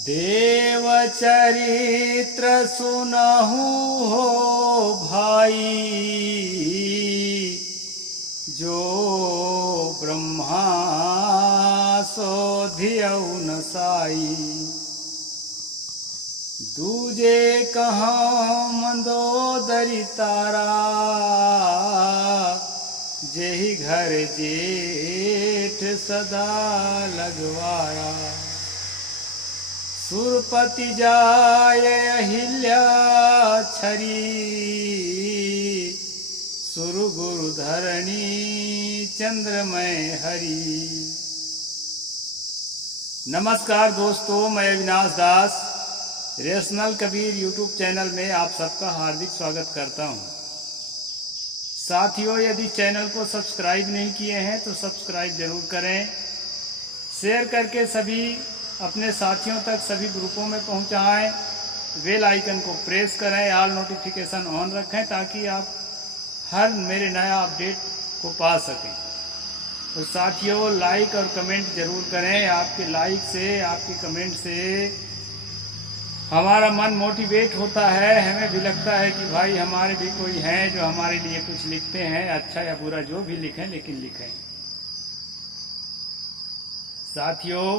देव चरित्र सुनहु हो भाई, जो ब्रह्मा सोधियउ न साई। दूजे कहाँ मंदोदरी तारा, जेहि घर जेठ सदा लगवाया। सुरपति जाय अहिल्या छरी, सुर गुरु धरणी चंद्रमय हरि। नमस्कार दोस्तों, मैं अविनाश दास रेशनल कबीर यूट्यूब चैनल में आप सबका हार्दिक स्वागत करता हूं। साथियों, यदि चैनल को सब्सक्राइब नहीं किए हैं तो सब्सक्राइब जरूर करें। शेयर करके सभी अपने साथियों तक सभी ग्रुपों में पहुंचाएं। बेल आइकन को प्रेस करें, ऑल नोटिफिकेशन ऑन रखें ताकि आप हर मेरे नया अपडेट को पा सकें। तो साथियों, लाइक और कमेंट जरूर करें। आपके लाइक से, आपके कमेंट से हमारा मन मोटिवेट होता है। हमें भी लगता है कि भाई हमारे भी कोई हैं जो हमारे लिए कुछ लिखते हैं, अच्छा या बुरा जो भी लिखें, लेकिन लिखें। साथियों,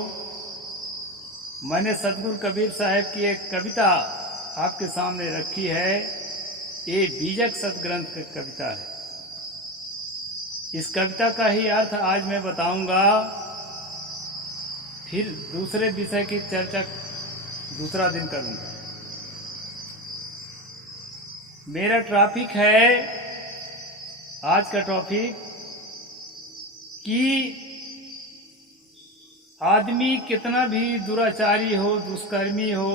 मैंने सतगुरु कबीर साहब की एक कविता आपके सामने रखी है। ये बीजक सतग्रंथ की कविता है। इस कविता का ही अर्थ आज मैं बताऊंगा। फिर दूसरे विषय की चर्चा दूसरा दिन करूंगा। मेरा टॉपिक है, आज का टॉपिक, कि आदमी कितना भी दुराचारी हो, दुष्कर्मी हो,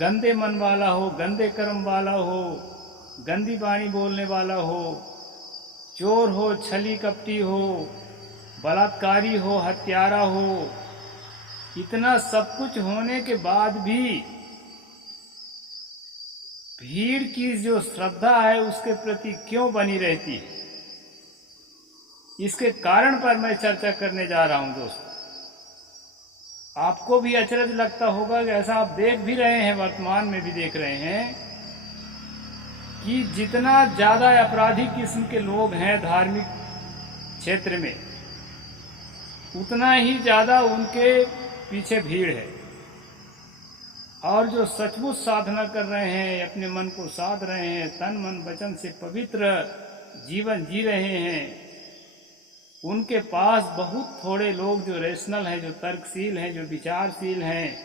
गंदे मन वाला हो, गंदे कर्म वाला हो, गंदी वाणी बोलने वाला हो, चोर हो, छली कपटी हो, बलात्कारी हो, हत्यारा हो, इतना सब कुछ होने के बाद भी भीड़ की जो श्रद्धा है उसके प्रति क्यों बनी रहती है, इसके कारण पर मैं चर्चा करने जा रहा हूं। दोस्तों, आपको भी अचरज लगता होगा कि ऐसा आप देख भी रहे हैं, वर्तमान में भी देख रहे हैं कि जितना ज्यादा अपराधी किस्म के लोग हैं धार्मिक क्षेत्र में, उतना ही ज्यादा उनके पीछे भीड़ है। और जो सचमुच साधना कर रहे हैं, अपने मन को साध रहे हैं, तन मन वचन से पवित्र जीवन जी रहे हैं, उनके पास बहुत थोड़े लोग जो रेशनल हैं, जो तर्कशील हैं, जो विचारशील हैं,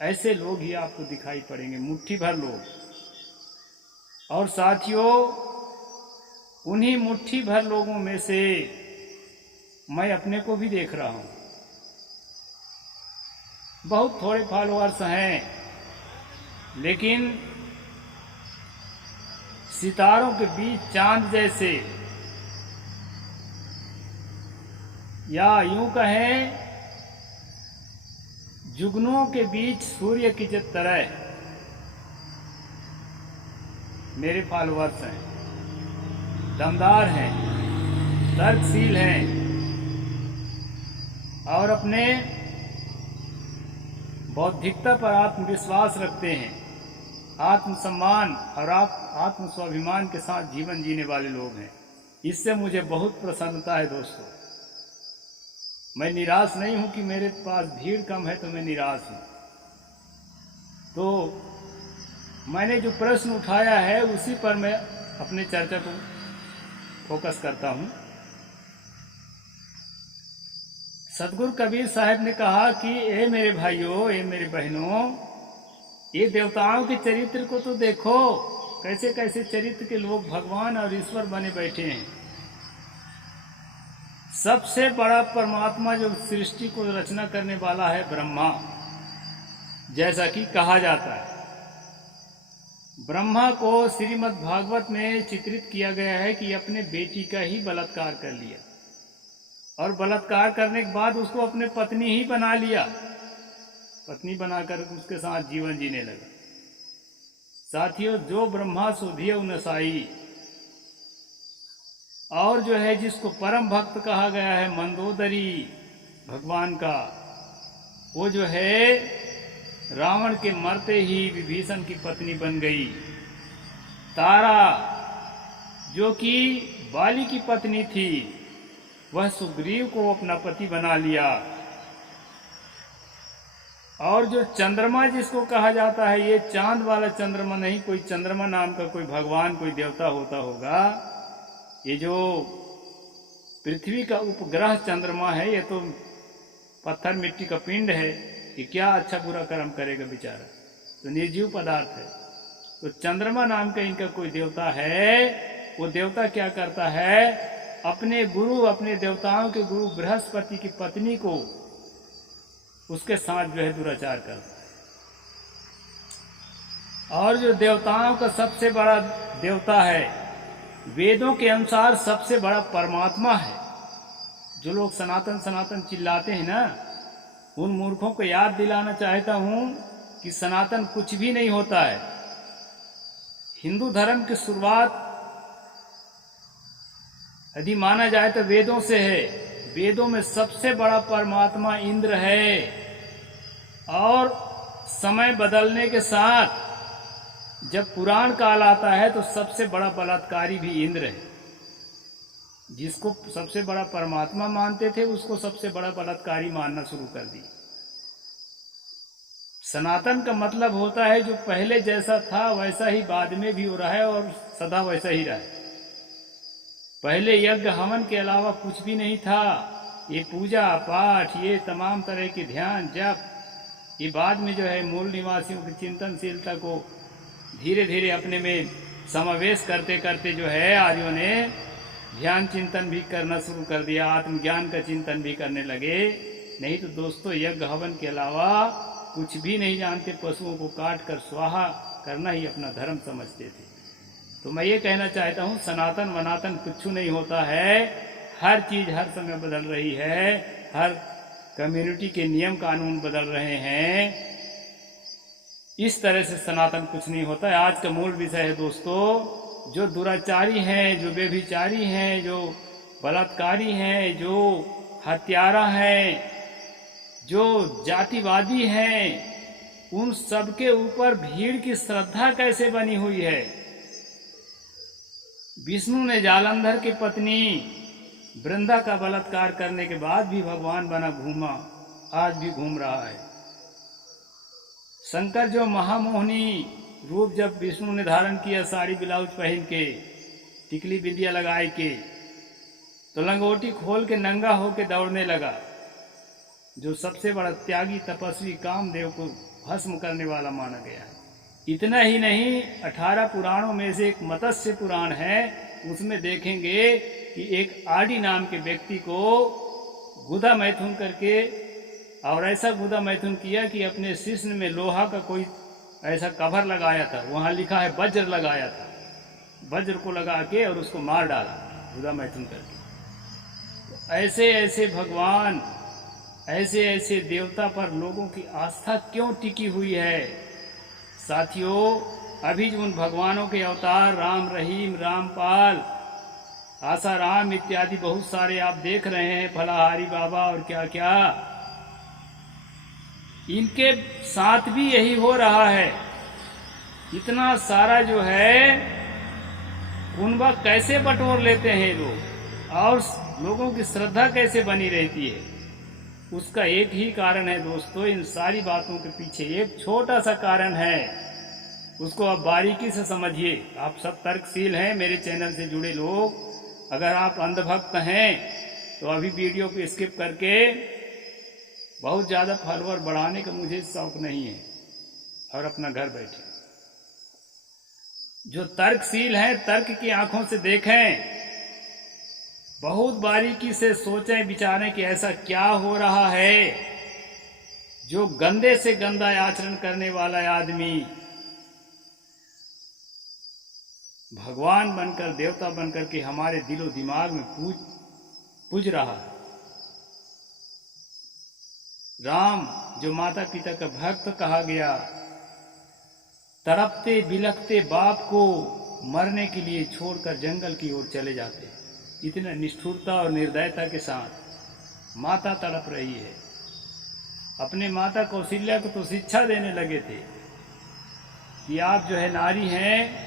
ऐसे लोग ही आपको दिखाई पड़ेंगे, मुट्ठी भर लोग। और साथियों, उन्हीं मुट्ठी भर लोगों में से मैं अपने को भी देख रहा हूं। बहुत थोड़े फॉलोअर्स हैं, लेकिन सितारों के बीच चांद जैसे, या यूं कहें जुगनुओं के बीच सूर्य की तरह मेरे फॉलोअर्स हैं। दमदार हैं, तर्कशील हैं और अपने बौद्धिकता पर आत्मविश्वास रखते हैं। आत्मसम्मान और आत्म स्वाभिमान के साथ जीवन जीने वाले लोग हैं। इससे मुझे बहुत प्रसन्नता है। दोस्तों, मैं निराश नहीं हूं कि मेरे पास भीड़ कम है तो मैं निराश हूं। तो मैंने जो प्रश्न उठाया है उसी पर मैं अपने चर्चा को फोकस करता हूं। सतगुरु कबीर साहब ने कहा कि ए मेरे भाइयों, ए मेरे बहनों, ये देवताओं के चरित्र को तो देखो, कैसे कैसे चरित्र के लोग भगवान और ईश्वर बने बैठे हैं। सबसे बड़ा परमात्मा जो सृष्टि को रचना करने वाला है ब्रह्मा, जैसा कि कहा जाता है। ब्रह्मा को श्रीमद् भागवत में चित्रित किया गया है कि अपने बेटी का ही बलात्कार कर लिया, और बलात्कार करने के बाद उसको अपने पत्नी ही बना लिया, पत्नी बनाकर उसके साथ जीवन जीने लगा। साथियों, जो ब्रह्मा सोधियउ न साई, और जो है जिसको परम भक्त कहा गया है, मंदोदरी भगवान का, वो जो है रावण के मरते ही विभीषण की पत्नी बन गई। तारा जो कि बाली की पत्नी थी, वह सुग्रीव को अपना पति बना लिया। और जो चंद्रमा जिसको कहा जाता है, ये चांद वाला चंद्रमा नहीं, कोई चंद्रमा नाम का कोई भगवान कोई देवता होता होगा। ये जो पृथ्वी का उपग्रह चंद्रमा है, ये तो पत्थर मिट्टी का पिंड है, कि क्या अच्छा बुरा कर्म करेगा बेचारा, तो निर्जीव पदार्थ है। तो चंद्रमा नाम का इनका कोई देवता है। वो देवता क्या करता है, अपने गुरु, अपने देवताओं के गुरु बृहस्पति की पत्नी को उसके साथ जो है दुराचार करता है। और जो देवताओं का सबसे बड़ा देवता है, वेदों के अनुसार सबसे बड़ा परमात्मा है। जो लोग सनातन सनातन चिल्लाते हैं ना, उन मूर्खों को याद दिलाना चाहता हूं कि सनातन कुछ भी नहीं होता है। हिंदू धर्म की शुरुआत यदि माना जाए तो वेदों से है। वेदों में सबसे बड़ा परमात्मा इंद्र है। और समय बदलने के साथ जब पुराण काल आता है तो सबसे बड़ा बलात्कारी भी इंद्र है। जिसको सबसे बड़ा परमात्मा मानते थे, उसको सबसे बड़ा बलात्कारी मानना शुरू कर दी। सनातन का मतलब होता है जो पहले जैसा था वैसा ही बाद में भी हो रहा है और सदा वैसा ही रहा है। पहले यज्ञ हवन के अलावा कुछ भी नहीं था। ये पूजा पाठ, ये तमाम तरह के ध्यान जप, ये बाद में जो है मूल निवासियों की चिंतनशीलता को धीरे धीरे अपने में समावेश करते करते जो है आर्यों ने ध्यान चिंतन भी करना शुरू कर दिया, आत्मज्ञान का चिंतन भी करने लगे। नहीं तो दोस्तों यज्ञ हवन के अलावा कुछ भी नहीं जानते, पशुओं को काट कर स्वाहा करना ही अपना धर्म समझते थे। तो मैं ये कहना चाहता हूँ, सनातन वनातन कुछ नहीं होता है। हर चीज हर समय बदल रही है, हर कम्युनिटी के नियम कानून बदल रहे हैं। इस तरह से सनातन कुछ नहीं होता है। आज का मूल विषय है दोस्तों, जो दुराचारी हैं, जो व्यभिचारी हैं, जो बलात्कारी हैं, जो हत्यारा हैं, जो जातिवादी हैं, उन सबके ऊपर भीड़ की श्रद्धा कैसे बनी हुई है। विष्णु ने जालंधर की पत्नी वृंदा का बलात्कार करने के बाद भी भगवान बना घूमा, आज भी घूम रहा है। शंकर जो महामोहनी रूप जब विष्णु ने धारण किया, साड़ी ब्लाउज पहन के, टिकली बिंदिया लगाए के, तो लंगोटी खोल के नंगा होके दौड़ने लगा। जो सबसे बड़ा त्यागी तपस्वी कामदेव को भस्म करने वाला माना गया है। इतना ही नहीं, 18 पुराणों में से एक मत्स्य पुराण है, उसमें देखेंगे कि एक आदि नाम के व्यक्ति को गुदा मैथुन करके, और ऐसा गुदा मैथुन किया कि अपने शिश्न में लोहा का कोई ऐसा कवर लगाया था, वहाँ लिखा है वज्र लगाया था, वज्र को लगा के और उसको मार डाला गुदा मैथुन करके। तो ऐसे ऐसे भगवान, ऐसे ऐसे देवता पर लोगों की आस्था क्यों टिकी हुई है। साथियों, अभी जो उन भगवानों के अवतार राम रहीम, रामपाल, आसाराम इत्यादि बहुत सारे आप देख रहे हैं, फलाहारी बाबा और क्या क्या, इनके साथ भी यही हो रहा है। इतना सारा जो है कुनबा कैसे बटोर लेते हैं लोग, और लोगों की श्रद्धा कैसे बनी रहती है। उसका एक ही कारण है दोस्तों, इन सारी बातों के पीछे एक छोटा सा कारण है, उसको आप बारीकी से समझिए। आप सब तर्कशील हैं, मेरे चैनल से जुड़े लोग। अगर आप अंधभक्त हैं तो अभी वीडियो को स्किप करके, बहुत ज़्यादा फॉलोअर बढ़ाने का मुझे शौक नहीं है, और अपना घर बैठे। जो तर्कशील हैं, तर्क की आंखों से देखें, बहुत बारीकी से सोचें विचारें कि ऐसा क्या हो रहा है। जो गंदे से गंदा आचरण करने वाला आदमी भगवान बनकर, देवता बनकर के हमारे दिलो दिमाग में पूज रहा है। राम जो माता पिता का भक्त कहा गया, तड़पते बिलखते बाप को मरने के लिए छोड़कर जंगल की ओर चले जाते। इतना निष्ठुरता और निर्दयता के साथ माता तड़प रही है, अपने माता कौशल्या को तो शिक्षा देने लगे थे कि आप जो है नारी हैं।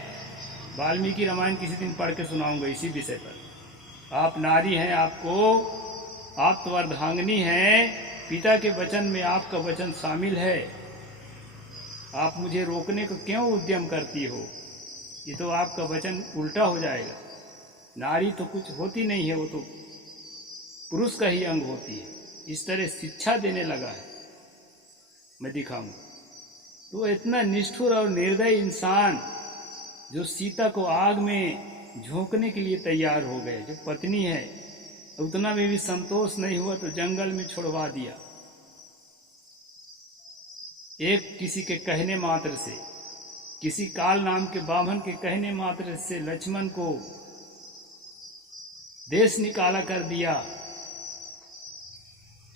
वाल्मीकि रामायण किसी दिन पढ़ के सुनाऊंगा इसी विषय पर। आप नारी हैं, आप तो अर्धांगिनी हैं, पिता के वचन में आपका वचन शामिल है। आप मुझे रोकने को क्यों उद्यम करती हो? ये तो आपका वचन उल्टा हो जाएगा। नारी तो कुछ होती नहीं है, वो तो पुरुष का ही अंग होती है। इस तरह शिक्षा देने लगा है, मैं दिखाऊंगा। तो इतना निष्ठुर और निर्दयी इंसान जो सीता को आग में झोंकने के लिए तैयार हो गए, जो पत्नी है, उतना में भी संतोष नहीं हुआ तो जंगल में छुड़वा दिया। एक किसी के कहने मात्र से, किसी काल नाम के बामन के कहने मात्र से लक्ष्मण को देश निकाला कर दिया।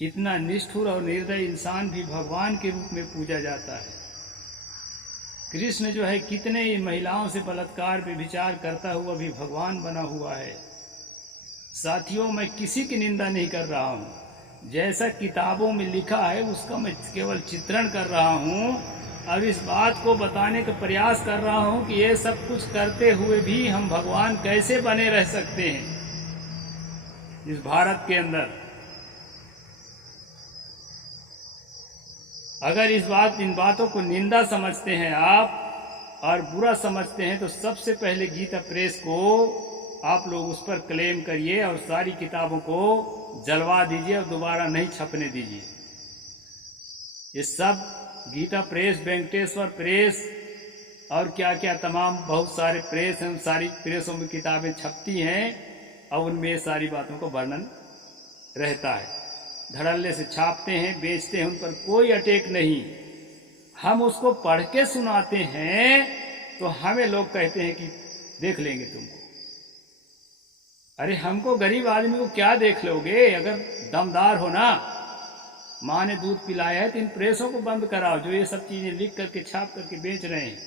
इतना निष्ठुर और निर्दयी इंसान भी भगवान के रूप में पूजा जाता है। कृष्ण जो है कितने ही महिलाओं से बलात्कार पे विचार करता हुआ भी भगवान बना हुआ है। साथियों, मैं किसी की निंदा नहीं कर रहा हूँ, जैसा किताबों में लिखा है उसका मैं केवल चित्रण कर रहा हूँ। अब इस बात को बताने का प्रयास कर रहा हूँ कि ये सब कुछ करते हुए भी हम भगवान कैसे बने रह सकते हैं इस भारत के अंदर। अगर इन बातों को निंदा समझते हैं आप और बुरा समझते हैं तो सबसे पहले गीता प्रेस को आप लोग उस पर क्लेम करिए और सारी किताबों को जलवा दीजिए और दोबारा नहीं छपने दीजिए। ये सब गीता प्रेस, वेंकटेश्वर प्रेस और क्या क्या तमाम बहुत सारे प्रेस हैं, सारी प्रेसों में किताबें छपती हैं और उनमें सारी बातों का वर्णन रहता है। धड़ल्ले से छापते हैं, बेचते हैं, उन पर कोई अटैक नहीं। हम उसको पढ़ के सुनाते हैं तो हमें लोग कहते हैं कि देख लेंगे तुमको। अरे हमको गरीब आदमी को क्या देख लोगे? अगर दमदार हो ना, माँ ने दूध पिलाया है तो इन प्रेसों को बंद कराओ जो ये सब चीजें लिख करके छाप करके बेच रहे हैं।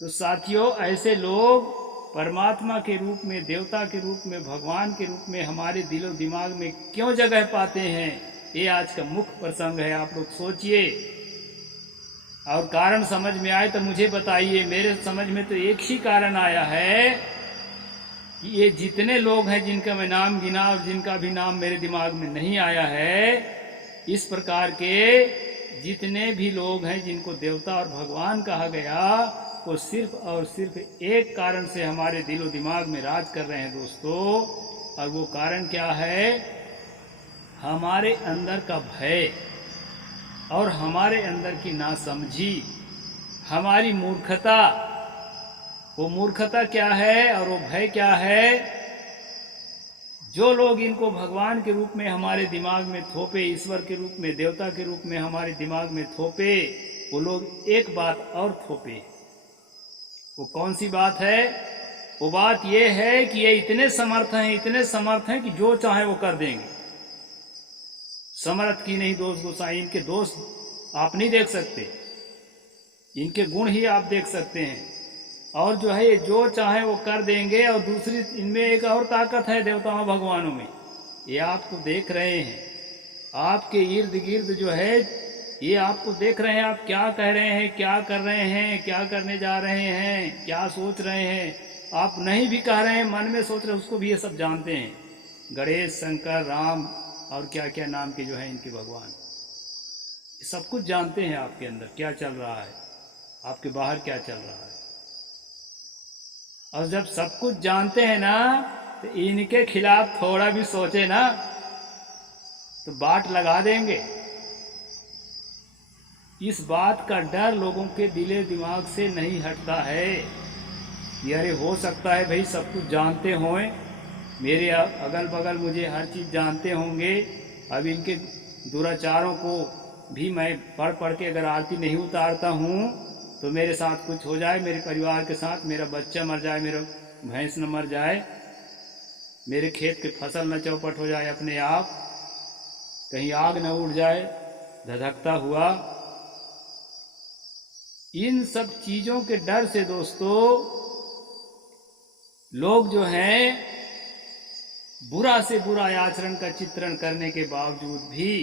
तो साथियों, ऐसे लोग परमात्मा के रूप में, देवता के रूप में, भगवान के रूप में हमारे दिलो दिमाग में क्यों जगह पाते हैं, ये आज का मुख्य प्रसंग है। आप लोग सोचिए और कारण समझ में आए तो मुझे बताइए। मेरे समझ में तो एक ही कारण आया है कि ये जितने लोग हैं जिनका मैं नाम गिना और जिनका भी नाम मेरे दिमाग में नहीं आया है, इस प्रकार के जितने भी लोग हैं जिनको देवता और भगवान कहा गया, वो सिर्फ और सिर्फ एक कारण से हमारे दिलो दिमाग में राज कर रहे हैं दोस्तों। और वो कारण क्या है? हमारे अंदर का भय और हमारे अंदर की नासमझी, हमारी मूर्खता। वो मूर्खता क्या है और वो भय क्या है? जो लोग इनको भगवान के रूप में हमारे दिमाग में थोपे, ईश्वर के रूप में, देवता के रूप में हमारे दिमाग में थोपे, वो लोग एक बात और थोपे। वो कौन सी बात है? वो बात ये है कि ये इतने समर्थ हैं कि जो चाहे वो कर देंगे। समर्थ की नहीं दोष गोसाई, इनके दोष आप नहीं देख सकते, इनके गुण ही आप देख सकते हैं। और जो है ये जो चाहे वो कर देंगे। और दूसरी इनमें एक और ताकत है देवताओं भगवानों में, ये आपको देख रहे हैं, आपके इर्द गिर्द जो है ये आपको देख रहे हैं, आप क्या कह रहे हैं, क्या कर रहे हैं, क्या करने जा रहे हैं, क्या सोच रहे हैं। आप नहीं भी कह रहे हैं, मन में सोच रहे हैं, उसको भी ये सब जानते हैं। गणेश, शंकर, राम और क्या क्या नाम के जो है इनके भगवान, ये सब कुछ जानते हैं आपके अंदर क्या चल रहा है, आपके बाहर क्या चल रहा है। और जब सब कुछ जानते हैं ना, तो इनके खिलाफ थोड़ा भी सोचे ना तो बाट लगा देंगे। इस बात का डर लोगों के दिले दिमाग से नहीं हटता है कि अरे हो सकता है भाई सब कुछ जानते हों, मेरे अगल बगल मुझे हर चीज़ जानते होंगे। अब इनके दुराचारों को भी मैं पढ़ पढ़ के अगर आरती नहीं उतारता हूँ तो मेरे साथ कुछ हो जाए, मेरे परिवार के साथ, मेरा बच्चा मर जाए, मेरा भैंस न मर जाए, मेरे खेत की फसल न चौपट हो जाए अपने आप, कहीं आग न उड़ जाए धधकता हुआ। इन सब चीजों के डर से दोस्तों लोग जो हैं बुरा से बुरा आचरण का चित्रण करने के बावजूद भी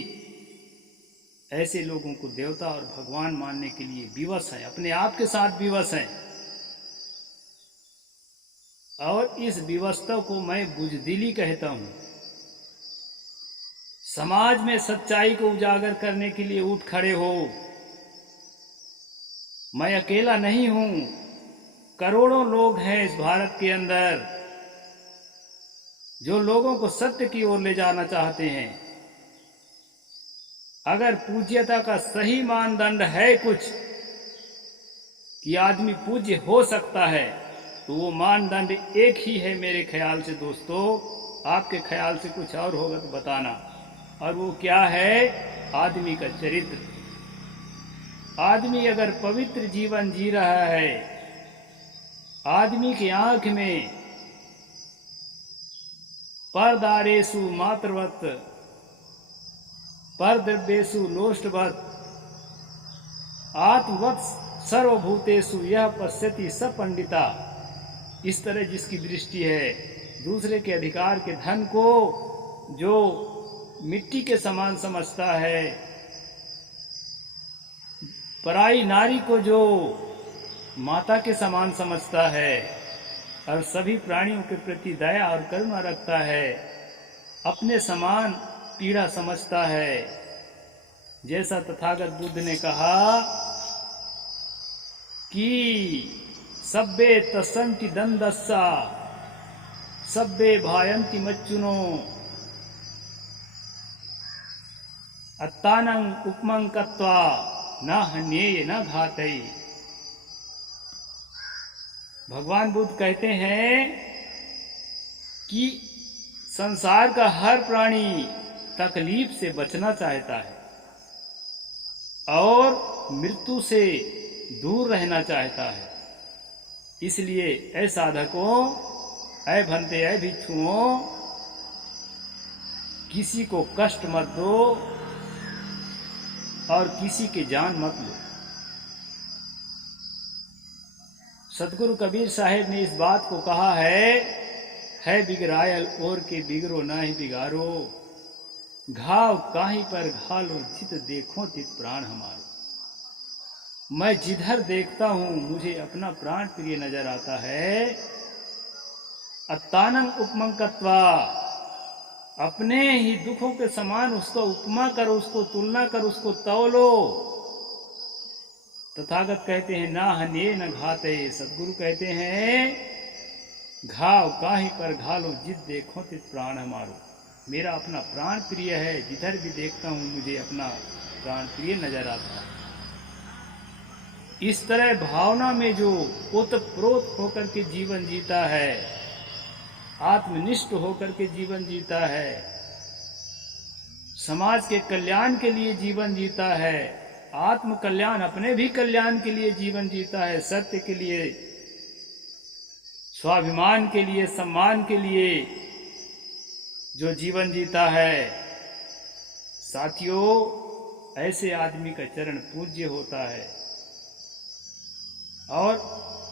ऐसे लोगों को देवता और भगवान मानने के लिए विवश हैं, अपने आप के साथ विवश हैं। और इस विवशता को मैं बुजदिली कहता हूं। समाज में सच्चाई को उजागर करने के लिए उठ खड़े हो। मैं अकेला नहीं हूं, करोड़ों लोग हैं इस भारत के अंदर जो लोगों को सत्य की ओर ले जाना चाहते हैं। अगर पूज्यता का सही मानदंड है कुछ कि आदमी पूज्य हो सकता है, तो वो मानदंड एक ही है मेरे ख्याल से दोस्तों। आपके ख्याल से कुछ और होगा तो बताना। और वो क्या है? आदमी का चरित्र। आदमी अगर पवित्र जीवन जी रहा है, आदमी की आंख में परदारेषु मातृवत परद्रव्येषु लोष्टवत आत्मवत सर्वभूतेषु यह पश्यति स पंडिता। इस तरह जिसकी दृष्टि है, दूसरे के अधिकार के धन को जो मिट्टी के समान समझता है, पराई नारी को जो माता के समान समझता है, और सभी प्राणियों के प्रति दया और करुणा रखता है, अपने समान पीड़ा समझता है। जैसा तथागत बुद्ध ने कहा कि सब्बे तस्सन्ति दंदस्सा सब्बे भायन्ति मच्चुनो अत्तानं उपमं कत्वा न हन्येय न घातये। भगवान बुद्ध कहते हैं कि संसार का हर प्राणी तकलीफ से बचना चाहता है और मृत्यु से दूर रहना चाहता है। इसलिए ऐ साधकों, ऐ भंते, ऐ भिक्षुओं, किसी को कष्ट मत दो और किसी की जान मत लो। सतगुरु कबीर साहेब ने इस बात को कहा है बिगरायल और के बिगरो ना ही बिगारो, घाव काहीं पर घालो जित देखो तित प्राण हमारो। मैं जिधर देखता हूं मुझे अपना प्राण प्रिय नजर आता है। अत्तानं उपमंकत्वा, अपने ही दुखों के समान उसका उपमा कर, उसको तुलना कर, उसको तौलो। तथागत कहते हैं ना हन्ये न घाते। सदगुरु कहते हैं घाव काहीं पर घालो जित देखो तित प्राण हमारो। मेरा अपना प्राण प्रिय है, जिधर भी देखता हूं मुझे अपना प्राण प्रिय नजर आता है। इस तरह भावना में जो ओतप्रोत होकर के जीवन जीता है, आत्मनिष्ठ होकर के जीवन जीता है, समाज के कल्याण के लिए जीवन जीता है, आत्म कल्याण, अपने भी कल्याण के लिए जीवन जीता है, सत्य के लिए, स्वाभिमान के लिए, सम्मान के लिए जो जीवन जीता है, साथियों, ऐसे आदमी का चरण पूज्य होता है। और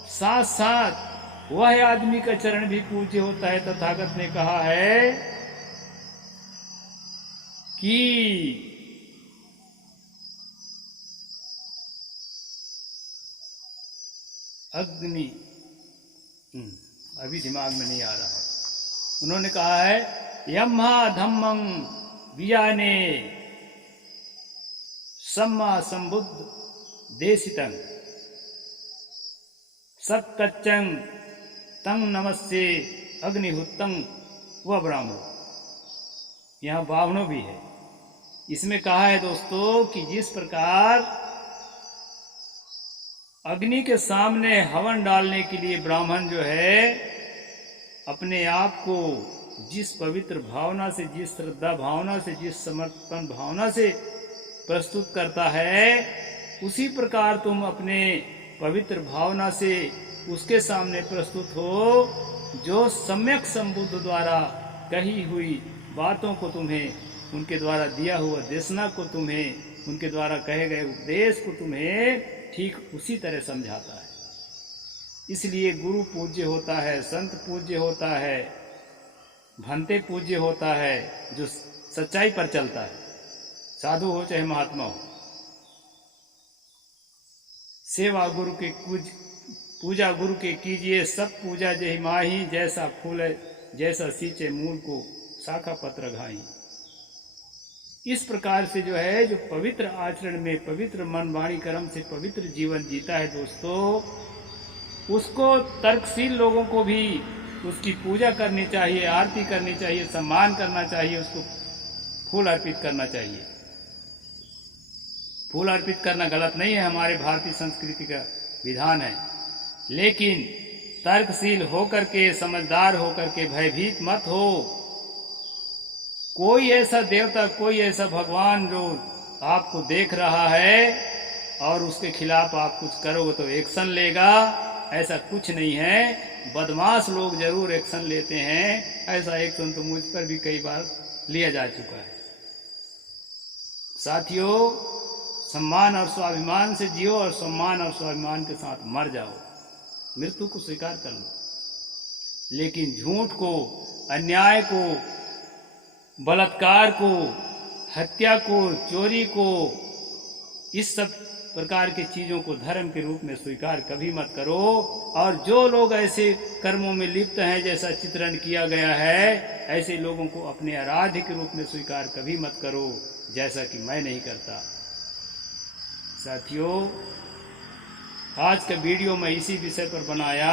साथ साथ वह आदमी का चरण भी पूज्य होता है। तथागत ने कहा है कि अग्नि, अभी दिमाग में नहीं आ रहा है, उन्होंने कहा है यम्हा धम्मं वियाने सम्मा संबुद्ध देशितं सत्कच्चं तं नमस्ते अग्निहुतं व ब्राह्मणो। यहाँ ब्राह्मणों भी है। इसमें कहा है दोस्तों कि जिस प्रकार अग्नि के सामने हवन डालने के लिए ब्राह्मण जो है अपने आप को जिस पवित्र भावना से, जिस श्रद्धा भावना से, जिस समर्पण भावना से प्रस्तुत करता है, उसी प्रकार तुम अपने पवित्र भावना से उसके सामने प्रस्तुत हो, जो सम्यक संबुद्ध द्वारा कही हुई बातों को तुम्हें, उनके द्वारा दिया हुआ देशना को तुम्हें, उनके द्वारा कहे गए उपदेश को तुम्हें ठीक उसी तरह समझाता है। इसलिए गुरु पूज्य होता है, संत पूज्य होता है, भंते पूज्य होता है, जो सच्चाई पर चलता है, साधु हो चाहे महात्मा हो। सेवा गुरु के कुछ पूजा गुरु के कीजिए, सब पूजा जय माही, जैसा फूल है जैसा सींचे मूल को शाखा पत्र घाई। इस प्रकार से जो है, जो पवित्र आचरण में पवित्र मन वाणी कर्म से पवित्र जीवन जीता है दोस्तों, उसको तर्कशील लोगों को भी उसकी पूजा करनी चाहिए, आरती करनी चाहिए, सम्मान करना चाहिए, उसको फूल अर्पित करना चाहिए। फूल अर्पित करना गलत नहीं है, हमारे भारतीय संस्कृति का विधान है, लेकिन तर्कशील होकर के, समझदार होकर के, भयभीत मत हो। कोई ऐसा देवता, कोई ऐसा भगवान जो आपको देख रहा है और उसके खिलाफ आप कुछ करोगे तो एक्शन लेगा, ऐसा कुछ नहीं है। बदमाश लोग जरूर एक्शन लेते हैं, ऐसा एक्शन तो मुझ पर भी कई बार लिया जा चुका है। साथियों, सम्मान और स्वाभिमान से जियो और सम्मान और स्वाभिमान के साथ मर जाओ, मृत्यु को स्वीकार कर लो। लेकिन झूठ को, अन्याय को, बलात्कार को, हत्या को, चोरी को, इस सब प्रकार की चीजों को धर्म के रूप में स्वीकार कभी मत करो। और जो लोग ऐसे कर्मों में लिप्त हैं, जैसा चित्रण किया गया है, ऐसे लोगों को अपने आराध्य के रूप में स्वीकार कभी मत करो, जैसा कि मैं नहीं करता। साथियों, आज का वीडियो मैं इसी विषय पर बनाया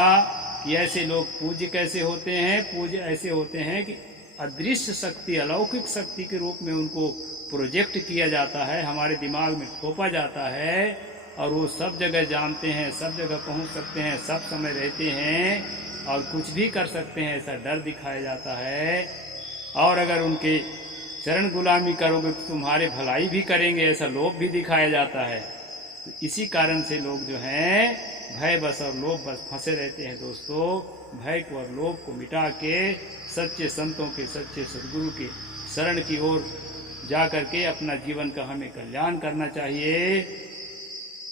कि ऐसे लोग पूज्य कैसे होते हैं। पूज्य ऐसे होते हैं कि अदृश्य शक्ति, अलौकिक शक्ति के रूप में उनको प्रोजेक्ट किया जाता है, हमारे दिमाग में थोपा जाता है, और वो सब जगह जानते हैं, सब जगह पहुंच सकते हैं, सब समय रहते हैं और कुछ भी कर सकते हैं, ऐसा डर दिखाया जाता है। और अगर उनके चरण गुलामी करोगे तो तुम्हारे भलाई भी करेंगे, ऐसा लोभ भी दिखाया जाता है। तो इसी कारण से लोग जो हैं भय बस और लोभ बस फंसे रहते हैं। दोस्तों, भय को और लोभ को मिटा के सच्चे संतों के, सच्चे सद्गुरु के शरण की ओर जा करके अपना जीवन का हमें कल्याण करना चाहिए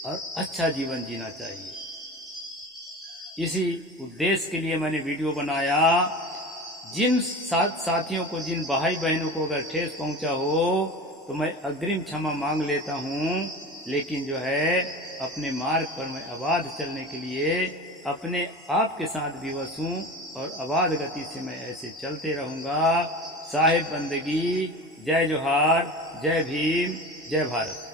और अच्छा जीवन जीना चाहिए। इसी उद्देश्य के लिए मैंने वीडियो बनाया। जिन साथियों को, जिन भाई बहनों को अगर ठेस पहुंचा हो तो मैं अग्रिम क्षमा मांग लेता हूं, लेकिन जो है अपने मार्ग पर मैं अबाध चलने के लिए अपने आप के साथ विवश हूँ और अबाध गति से मैं ऐसे चलते रहूँगा। साहिब बंदगी, जय जोहार, जय भीम, जय भारत।